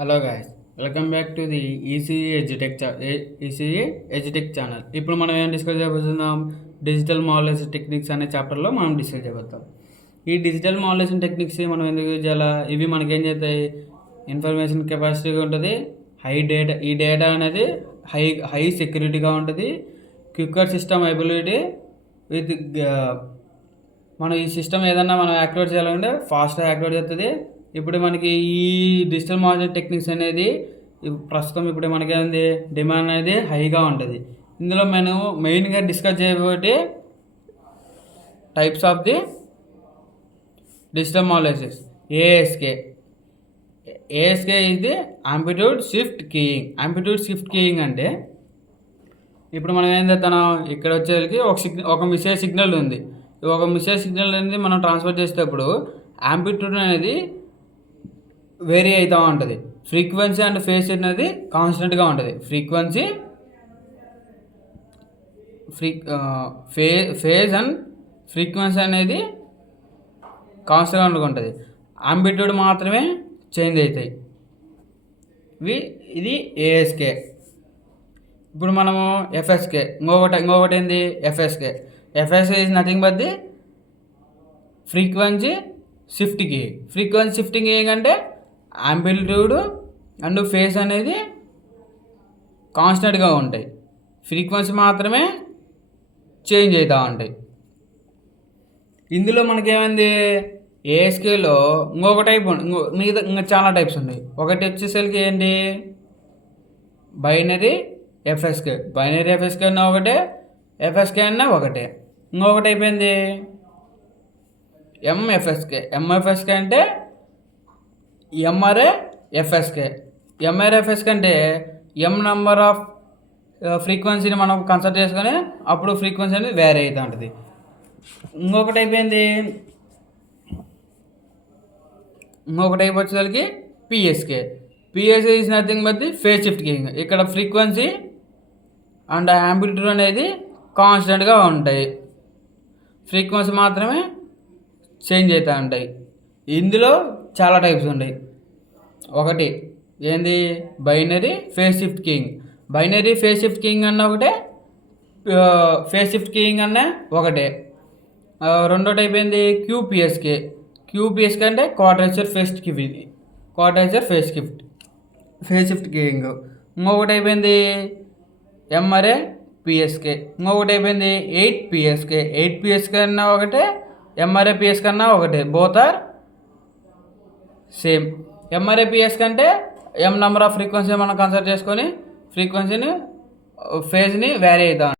Hello guys, welcome back to the ECE edutech channel. ఇప్పుడు మనం ఏం డిస్కస్ చేయబోతున్నాం? డిజిటల్ మాడ్యులేషన్ టెక్నిక్స్ అనే చాప్టర్లో మనం డిస్కస్ చేయబోతాం. ఈ డిజిటల్ మాడ్యులేషన్ టెక్నిక్స్ మనం ఎందుకు యూజ్ చేయాలా? ఇవి మనకేం చేస్తాయి? ఇన్ఫర్మేషన్ కెపాసిటీగా ఉంటుంది, ఈ డేటా అనేది హై సెక్యూరిటీగా ఉంటుంది, క్విక్కర్ సిస్టమ్ ఎబిలిటీ విత్ మనం ఈ సిస్టమ్ ఏదన్నా మనం యాక్టివేట్ చేయాలంటే ఫాస్ట్గా యాక్టివేట్ చేస్తుంది. ఇప్పుడు మనకి ఈ డిజిటల్ మాడ్యులేషన్ టెక్నిక్స్ అనేది ప్రస్తుతం ఇప్పుడు మనకి ఏంది డిమాండ్ అనేది హైగా ఉంటుంది. ఇందులో మనం మెయిన్గా డిస్కస్ చేయబోతే types of the digital modulations. A S K is the amplitude shift keying అంటే ఇప్పుడు మనం ఏం చేస్తున్నాం, ఇక్కడ వచ్చేసరికి ఒక మెసేజ్ సిగ్నల్ ఉంది. ఒక మెసేజ్ సిగ్నల్ అనేది మనం ట్రాన్స్ఫర్ చేసేటప్పుడు ఆంప్లిట్యూడ్ అనేది వేరీ అవుతూ ఉంటుంది. ఫ్రీక్వెన్సీ అండ్ ఫేజ్ అనేది కాన్స్టెంట్గా ఉంటుంది. ఫేజ్ అండ్ ఫ్రీక్వెన్సీ అనేది కాన్స్టెంట్గా ఉంటుంది. ఆంప్లిట్యూడ్ మాత్రమే చేంజ్ అవుతాయి. ఇది ఏఎస్కే. ఇప్పుడు మనము ఎఫ్ఎస్కే, ఇంకొకటి ఏంది F S K. F S K is nothing but the frequency shifting ఏంటంటే ఆంప్లిట్యూడ్ అండ్ ఫేజ్ అనేది కాన్స్టెంట్గా ఉంటాయి, ఫ్రీక్వెన్సీ మాత్రమే చేంజ్ అవుతూ ఉంటాయి. ఇందులో మనకేమైంది, ఏఎస్కేలో ఇంకొక టైప్ ఇంకా చాలా టైప్స్ ఉన్నాయి. ఒకటి వచ్చేసరికి ఏంటి, బైనరీ ఎఫ్ఎస్కే అన్న ఒకటే, ఎఫ్ఎస్కే అన్న ఒకటే. ఇంకొకటి అయిపోయింది ఎంఎఫ్ఎస్కే అంటే ఎంఆర్ఏ ఎఫ్ఎస్కే అంటే నెంబర్ ఆఫ్ ఫ్రీక్వెన్సీని మనం కన్సిడర్ చేసుకొని అప్పుడు ఫ్రీక్వెన్సీ అనేది వేరే అవుతూ ఉంటుంది. ఇంకొకటి వచ్చేసరికి PSK is nothing but the phase shift keying. ఇక్కడ ఫ్రీక్వెన్సీ అండ్ ఆంప్లిట్యూడ్ అనేది కాన్స్టెంట్గా ఉంటాయి, ఫ్రీక్వెన్సీ మాత్రమే చేంజ్ అవుతూ ఉంటాయి. ఇందులో చాలా టైప్స్ ఉన్నాయి. ఒకటి ఏంది, బైనరీ ఫేజ్ షిఫ్ట్ కీయింగ్ అన్న ఒకటే, ఫేజ్ షిఫ్ట్ కీయింగ్ అన్న ఒకటే. రెండో టైప్ ఏంది, క్యూపిఎస్కే అంటే క్వాడ్రేచర్ ఫేజ్ షిఫ్ట్ కీయింగ్. ఇంకొకటి అయిపోయింది ఎంఆర్ఏ పిఎస్కే. ఇంకొకటి అయిపోయింది 8 పిఎస్కే అన్నా ఒకటే, ఎంఆర్ఏ పిఎస్కే అన్నా ఒకటే. Both are same. MRA PSK అంటే నెంబర్ ఆఫ్ ఫ్రీక్వెన్సీ మనం కన్సిడర్ చేసుకొని ఫ్రీక్వెన్సీని ఫేజ్ని వేరీ అవుతాం.